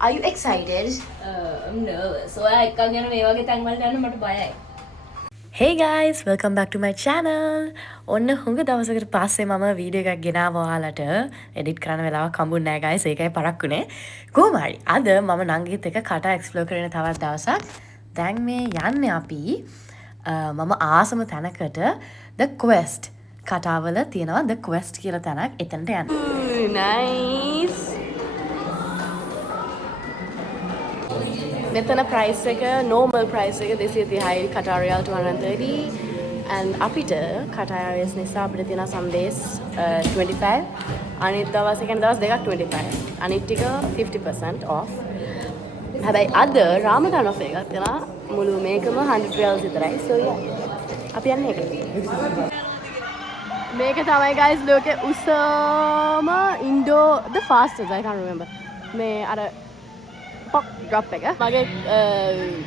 Are you excited? I'm nervous. ඔයා එක්කන් යන මේ වගේ තැන් වලට යන්න මට බයයි. Hey guys, welcome back to my channel. ඔන්න හුඟ දවසකට පස්සේ මම වීඩියෝ එකක් ගෙනාවා ඔයාලට. එඩිට් කරන්න වෙලාවක් හම්බුන්නේ නැහැ guys. ඒකයි පරක්කුනේ. කොහොම හරි. අද මම නංගිත් එක්ක කටා එක්ස්ප්ලෝර් කරන තවත් දවසක්. දැන් මේ යන්නේ අපි මම ආසම තැනකට The Quest. කටාවල තියෙනවා The Quest කියලා තැනක්. එතනට යන්න. Nice. මෙතන price එක normal price එක 230යි Qatar Riyal 230 and අපිට Qatar Airways නිසා අපිට තියෙන some days 25 අනිත් දවස් එකෙන් දවස් දෙකක් 25 අනිත් ටික 50% off. හැබැයි අද රාමදාන් offer එකක් තියෙනවා මුළු මේකම 100 Riyals විතරයි. so yeah අපි යන්නේ ඒකට. මේක තමයි guys ලෝකේ උසම indoor the fastest I can't remember මේ අර පොක් ඩ්‍රොප් එක මගේ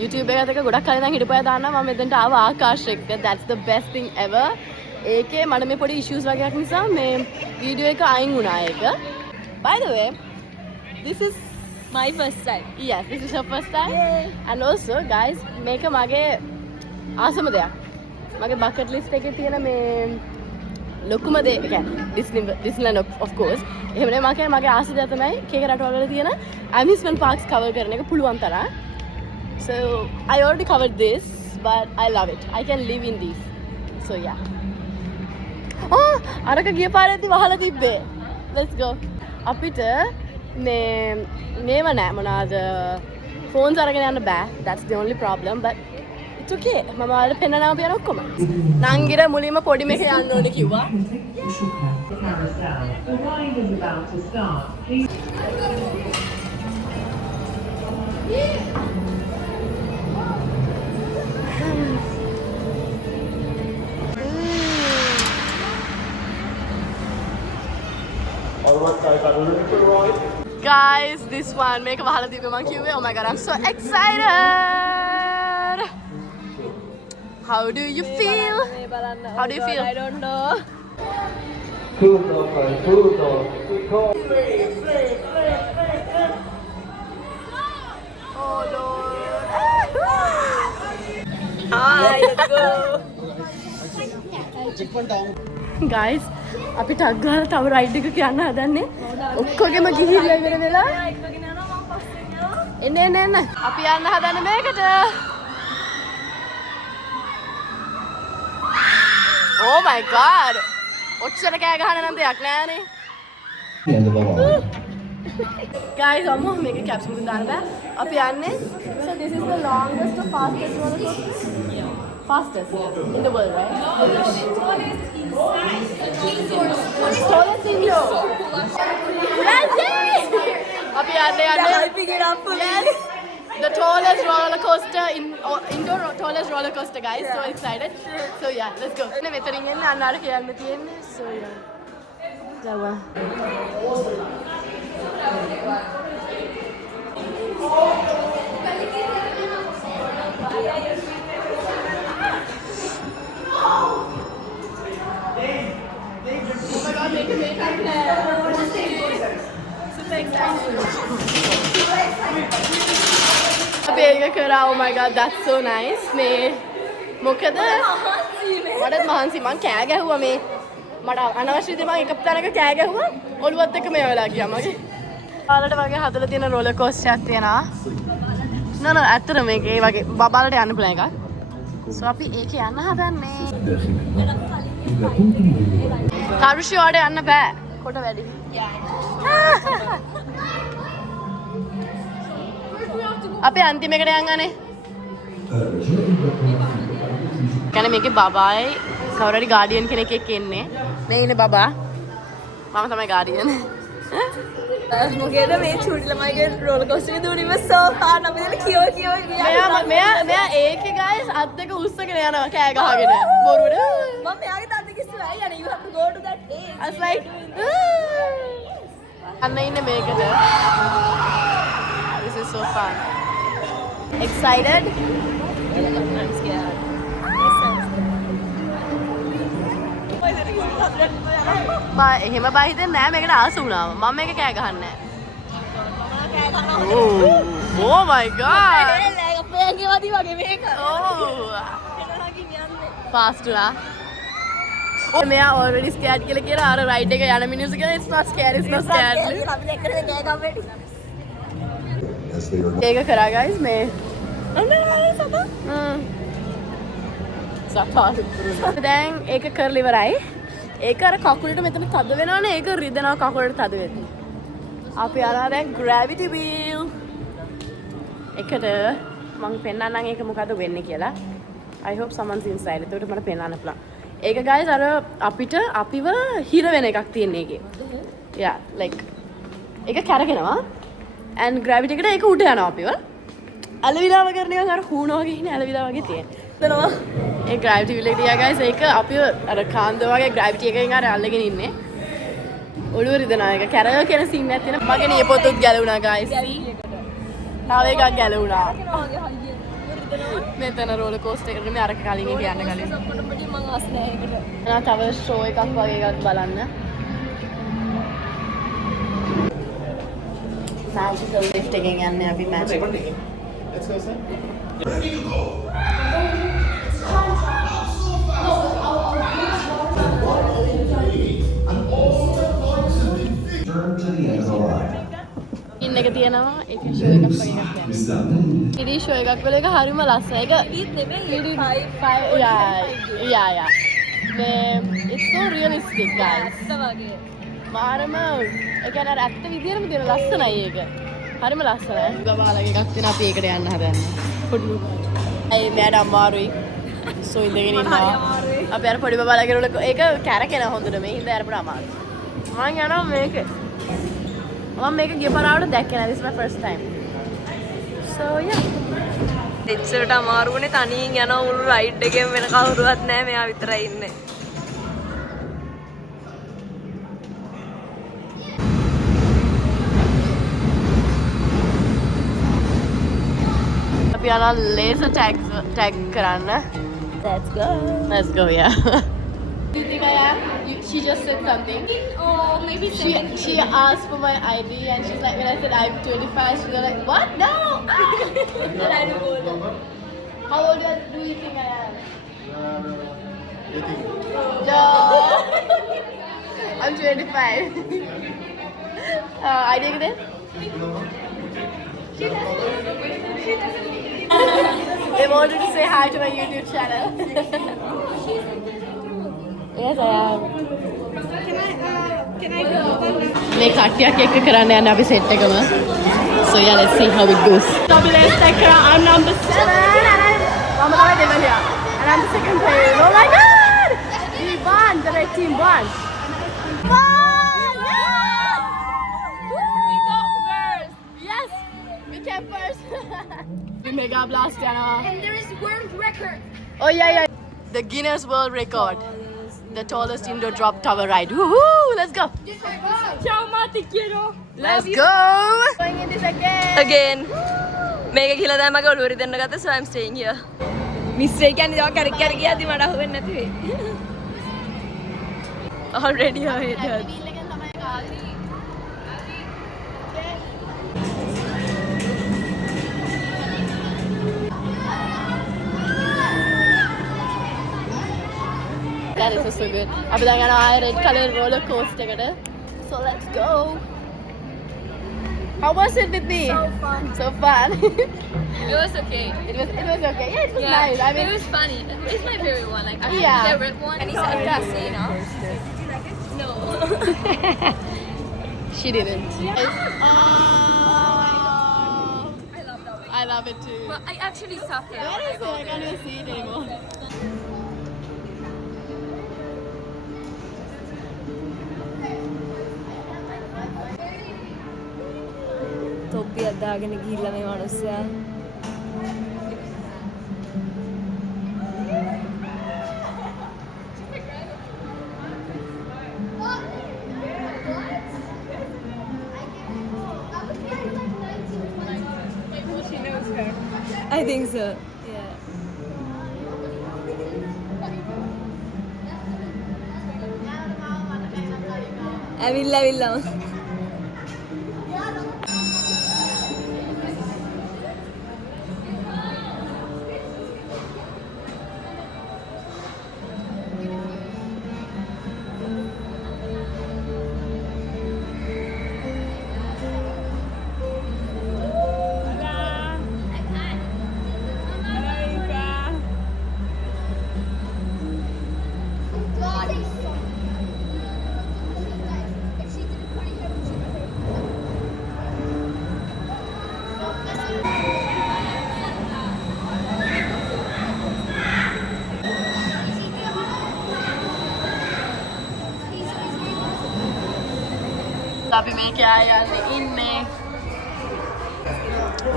YouTube එකත් එක ගොඩක් කලින් ඉඳන් හිටපුවා දාන්නා මම මෙතනට ආව ආකාශ එක්ක that's the best thing ever ඒකේ මට මේ පොඩි issues වගේක් නිසා මේ වීඩියෝ එක අයින් වුණා ඒක by the way this is My first time. yes this is your first time and also guys මේක මගේ ආසම දෙයක් මගේ bucket list එකේ තියෙන මේ ලොකුම දේ කියන්නේ Disneyland of course එහෙම නේ මම කියන්නේ මගේ ආස දෙයක් තමයි කේක රටවල් වල තියෙන amusement parks cover කරන එක පුළුවන් තරම් so I already covered this but I love it I can live in this so yeah අරක ගිය පාරේදී වහලා තිබ්බේ let's go අපිට මේව නෑ මොනවාද phones අරගෙන යන්න බෑ that's the only problem but it's okay මම ඔයාලට පෙන්නනවා පියන ඔක්කොම නංගිර මුලින්ම පොඩි මේක යන්න ඕනේ කිව්වා guys this one මේක වහලා තිබ්බේ මම කිව්වේ oh my god I'm so excited how do you feel how do you feel I don't know. oh lord Hi, let's go. guys අපි ටක් ගාලා තව රයිඩ් එකක යන්න හදන්නේ ඔක්කොගෙම ගිහිල්ලා ඉවර වෙලා එන්න අපි යන්න හදන්නේ මේකට oh my god ඔච්චර කෑ ගහන නම් දෙයක් නෑනේ guys අම්මෝ මේක කැප්සූල් එකක් දාන්න බෑ අපි යන්නේ so this is the longest or fastest roller coaster fastest in the world right tallest indoor yes අපි යන්නේ Hyping it up for yes the tallest roller coaster indoor tallest roller coaster guys so excited so yeah let's go නේ මෙතනින් එන්න අන්නාර කියන්න තියෙන්නේ so yeah jawa ඒක කරා oh my god that's so nice මේ මොකද මට මහන්සි මං කෑ ගැහුවා මේ මට අනවශ්‍ය විදිහට මං එක තැනක කෑ ගැහුවා ඔළුවත් එක්ක මේ වෙලා ගියා මගේ ඔයාලට වගේ හදලා තියෙන රෝලර් කෝස්ටර් එකක් තියෙනවා නෝ ඇත්තට මේක ඒ වගේ බබාලට යන්න පුළුවන් එකක් so අපි ඒකේ යන්න හදන්නේ කාරුෂි වලට යන්න බෑ කොට වැඩි අපේ අන්තිම එකට යන්ගනේ කියන්නේ මේකේ බබායි කවුරු හරි ගාඩියන් කෙනෙක් එක්ක එන්නේ මේ ඉන්නේ බබා මම තමයි ගාඩියන් මොකේද මේ චූටි ළමයිගේ roller coaster එක දුවන so fun අපි දැන් කියෝ මෙයා ඒකේ guys අත් දෙක උස්සගෙන යනවා කෑ ගහගෙන බොරුවට මම මෙයාගේ තාත්ත කිස්සුවා යන්නේ you have to go to that age I was like අන්න ඉන්නේ මේකද this is so fun excited I'm scared එහෙම බය හිතෙන්නේ නෑ මේකට ආස වුණාම මම මේක කෑ ගහන්නේ නෑ Oh my god. පේගේ වදී වගේ මේක. Oh. එනලාකින් යන්නේ. Fast lah. Oh, मैं already scared के लिए कह रहा है right के याना मिन्यूज़ के it's not scared, it's not scared. අපි දෙකේ ගෑගම් වෙටි. ඒක කරා guys මේ අන්න සතා. සතා. දැන් ඒක කරලා ඉවරයි. ඒක අර කකුලට මෙතන තද වෙනවනේ ඒක රිදෙනවා කකුලට තද වෙද්දි. අපි අරා දැන් gravity wheel එකට මම පෙන්නන්නම් ඒක මොකද වෙන්නේ කියලා. I hope someone's inside. ඒකට මට පෙන්නන්න පුළුවන්. ඒක guys අර අපිට අපිව හිර වෙන එකක් තියෙන එකේ. Yeah, like ඒක කැරගෙනවා. and gravity එකට ඒක උඩ යනවා අපිව. අලවිලාව කරන එක අර හුණෝ වගේ ඉන්නේ අලවිලාව වගේ තියෙනවා. ඒ gravity wheel එක තියා guys ඒක අපිව අර කාන්ද වගේ gravity එකෙන් අර අල්ලගෙන ඉන්නේ. ඔළුව රිදෙනවා ඒක කැරග කියන සීන් එකක් තියෙන. මගේ නියපොතුත් ගැලුණා guys. තව එකක් ගැලුණා. මෙතන roller coaster එකට මේ අරක කලින් එක යන්න කලින්. සප්පොටපටි මං ආස නෑ ඒකට. එහෙනම් තව show එකක් වගේ එකක් බලන්න. magical lift එකෙන් යන්නේ අපි magic. Let's go, sir. Turn to the end of the line. ඉන්න එක තියෙනවා ඒක show එකක් වගේ එකක් යනවා. ඉතින් show එකක් වල එක හරිම ලස්සනයි. ඒක ඊත් නෙමෙයි 5 yeah. It's so realistic guys. වගේ. මාරම ඒ කියන්නේ අර ඇත්ත විදියටම තියෙන ලස්සනයි ඒක. හරිම ලස්සනයි. ගබාලගේ එකක් තියෙන අපි ඒකට යන්න හදන්නේ. පොඩි. ඒ මෑඩ අමාරුයි. සෝ ඉඳගෙන ඉන්නවා. අපි අර පොඩි බබාලගේ රෝල ඒක කැරකෙන හොඳට මේ හින්දා අරපුවා අමාරුයි. මම යනවා මේක. මම මේක ගිය පාරවට දැක්කේ නෑ. This is my first time. So yeah. එච්චරට අමාරුනේ තනියෙන් යන උළු රයිඩ් එකෙන් වෙන කවුරුවත් නැහැ මෙයා විතරයි ඉන්නේ. අපි යනවා laser tag කරන්න. Let's go, yeah. Do you think I am? She just said something. Oh, maybe She asked for my ID and she's like, when I said I'm 25, she was like, what? No! How old do you think I am? No. I'm 25. ID again? They wanted to say hi to my YouTube channel. Yes, I am. Can I go? මේ කට්ටියක් එක්ක කරන්න යන අපි සෙට් එකම. So yeah, let's see how it goes. අපි let's take her. I'm number 7 and I'm දෙවලියා. And I'm the second player. Oh my god! We won. The red team won. We got first. Yes, we came first. We mega blast යනවා. And there is world record. Oh yeah. The Guinness World Record. The tallest indoor drop tower ride. Woohoo! Let's go. Ciao, Mati quiero. Let's go. Going in this again. Again. මේක කියලා දැන් මගේ ඔළුව රිදෙන්න ගත්තා so I'm staying here. Miss ඒ කියන්නේ දව කර කර ගියාදී මට අහුවෙන්නේ නැති වෙයි. Already I hate her. That is so good. අපි දැන් යනවා red color roller coaster එකට. So let's go. How was it with me? So fun. It was okay. It was okay. Yeah, it was nice. I mean, it was funny. It's my favorite one. Like, I Yeah. have the red one. And it's fantastic, you know? No. she didn't. I love it too. But I actually suffer. Where is it? I can't even see it anymore. තොප්පි අදාගෙන ගිහිල්ලා මේ මිනිස්සයා I think so. Yeah. ඇවිල්ලා අපි මේක ආයන්නේ ඉන්නේ.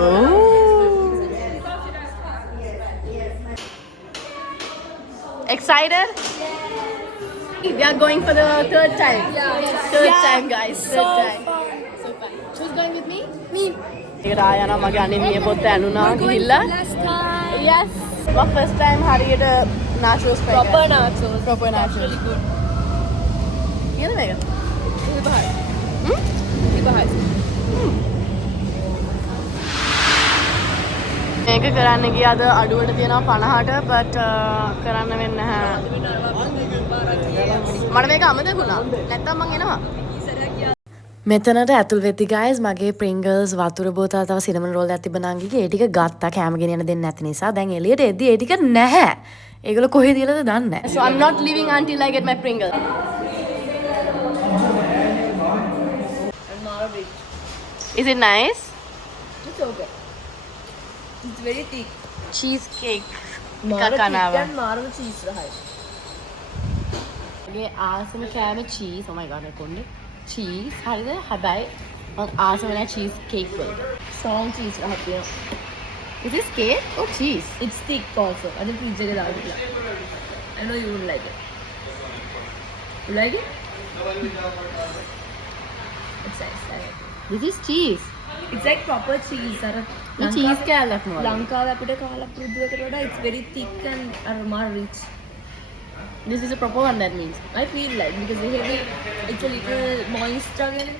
Oh. Excited? We are going for the third time. Third time, guys. Third time. So fun. Who's going with me? Me. ඒකට ආයනා මගේ අනිමිය පොත් ඇනුණා ගිහිල්ලා. Last time. Yes. My first time හරියට nachos proper nachos. Proper nachos. Really good. කියන මේක. ඉබහයි. ඉබහයි. මේක කරන්න ගියාද අඩුවට තියෙනවා 50ට but කරන්න වෙන්නේ නැහැ. මට මේක අමතකුණා. නැත්තම් මං එනවා. මෙතනට ඇතුල් වෙති ගයිස් මගේ Pringles වතුර බෝතල් තව සිනමන් රෝල් එකක් තිබ්බ නංගිගේ ඒ ටික ගත්තා කැම ගෙනියන්න දෙන්නේ නැති නිසා දැන් එළියට එද්දි ඒ ටික නැහැ. ඒගොල්ලෝ කොහෙද කියලාද දන්නේ නැහැ. So I'm not leaving until I get my Pringles. Is it nice? It's okay. It's very thick. Cheesecake. මාර කකනාව. thick and මාරම cheese රහයි. මගේ ආසම කෑම cheese. Oh my god මේ කොණ්ඩේ. cheese හරිද? හැබැයි මම ආසම නැහැ cheese cake වල. Strong cheese රහක් තියෙනවා. Is this cake or cheese? It's thick also. අද fridge එකේ දාලා තියලා. I know you would like it. You like it? It's nice. This is cheese. It's like proper cheese. අර මේ cheese කෑල්ලක් නෙවෙයි. ලංකාවේ අපිට කාලා පුරුදු එකට වඩා it's very thick and අර මාර rich. This is a proper one that means. I feel like because the heavy, it's a little moist again.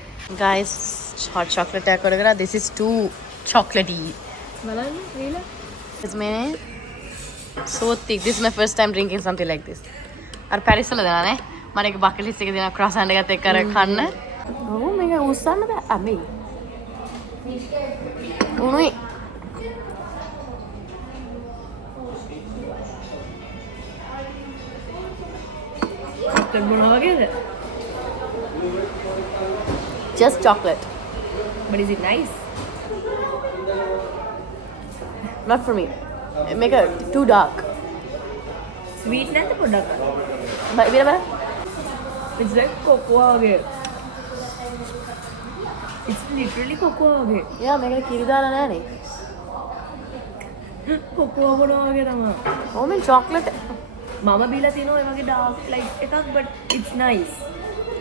Guys, hot chocolate එක කරලා this is too chocolatey. බලන්න රීලා. It's me. So thick. This is my first time drinking something like this. අර පැරිස් වල දාලා නේ. මම ඒක bucket list එකේ දෙනවා croissant එකත් එක්ක අර කන්න. ඔව් මේක උස්සන්න බෑ. අමේ. උනුයි. chocolate මොනවා වගේද? Just chocolate. But is it nice? Not for me. Make it too dark. Sweet නැද්ද පොඩ්ඩක්? But wait. It's like cocoa වගේ. It's literally cocoa වගේ. Yeah, මේකට කිරි දාලා නෑනේ. cocoa මොනවා වගේ තමයි. Oh man, chocolate. මම බීලා තිනෝ ඒ වගේ dark light එකක් but it's nice.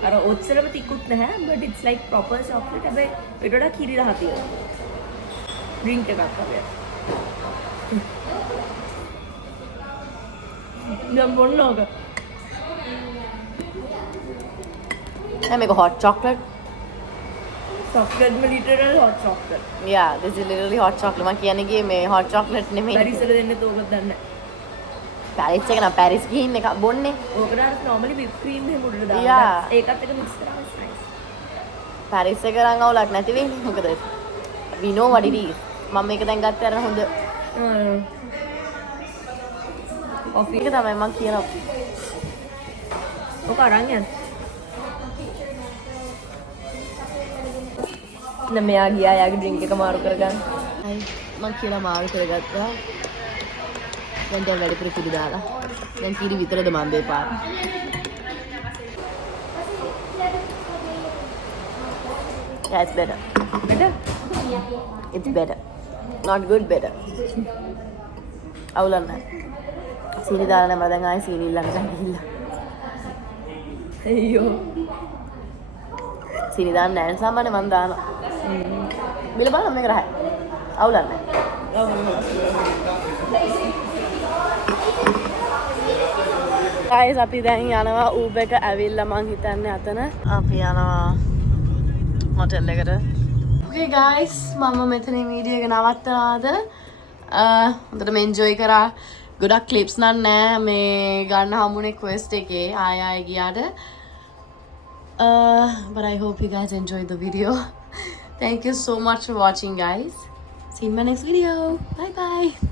අර ඔච්චරම තිකුත් නැහැ but it's like proper chocolate හැබැයි ඊට වඩා කිරි රහ තියෙනවා. drink එකක් වගේ. දැන් මොනවාද? I make a hot chocolate. chocolate මේ literal hot chocolate. Yeah, this is literally hot chocolate. මම කියන්නේ ගියේ මේ hot chocolate නෙමෙයි. පැරිස් වල දෙන්නේ තෝකක් දන්නේ. පැරිස් එක නම් පැරිස් ගිහින් එක බොන්නේ. ඕකට අර normally whipped cream එහෙම උඩට දානවා. Yeah. ඒකත් එක mix කරාම it's nice. පැරිස් එක නම් අවුලක් නැති වෙන්නේ. මොකද we know what it is. මම මේක දැන් ගත්තේ අර හොඳ coffee එක තමයි මම කියනවා. ඔක අරන් යන්න. නම් මෙයා ගියා යාගේ drink එක මාරු කරගන්න. අයි මම කියලා මාරු කරගත්තා. දැන් වැඩිපුර කිරි දාලා. දැන් කිරි විතරද මම දෙපාර. Yeah, it's better. Better? It's better. Not good, better. අවුලක් නැහැ. සීනි දාලා නම් දැන් ආයෙ සීනි ඉල්ලන්න ගිහිල්ලා. අයියෝ. සීනි දාන්න නැහැ සාමාන්‍ය මම දානවා. බිල බලන්න මේක රහයි. අවුලක් නැහැ. guys අපි දැන් යනවා Uber එක ඇවිල්ලා මං හිතන්නේ අතන අපි යනවා හොටෙල් එකට. Okay guys මම මෙතනින් වීඩියෝ එක නවත්තනවාද? හොඳටම enjoy කරා. ගොඩක් clips නම් නෑ මේ ගන්න හම්බුනේ quest එකේ ආය ගියාට. But I hope you guys enjoyed the video. Thank you so much for watching guys. See you in my next video. Bye bye.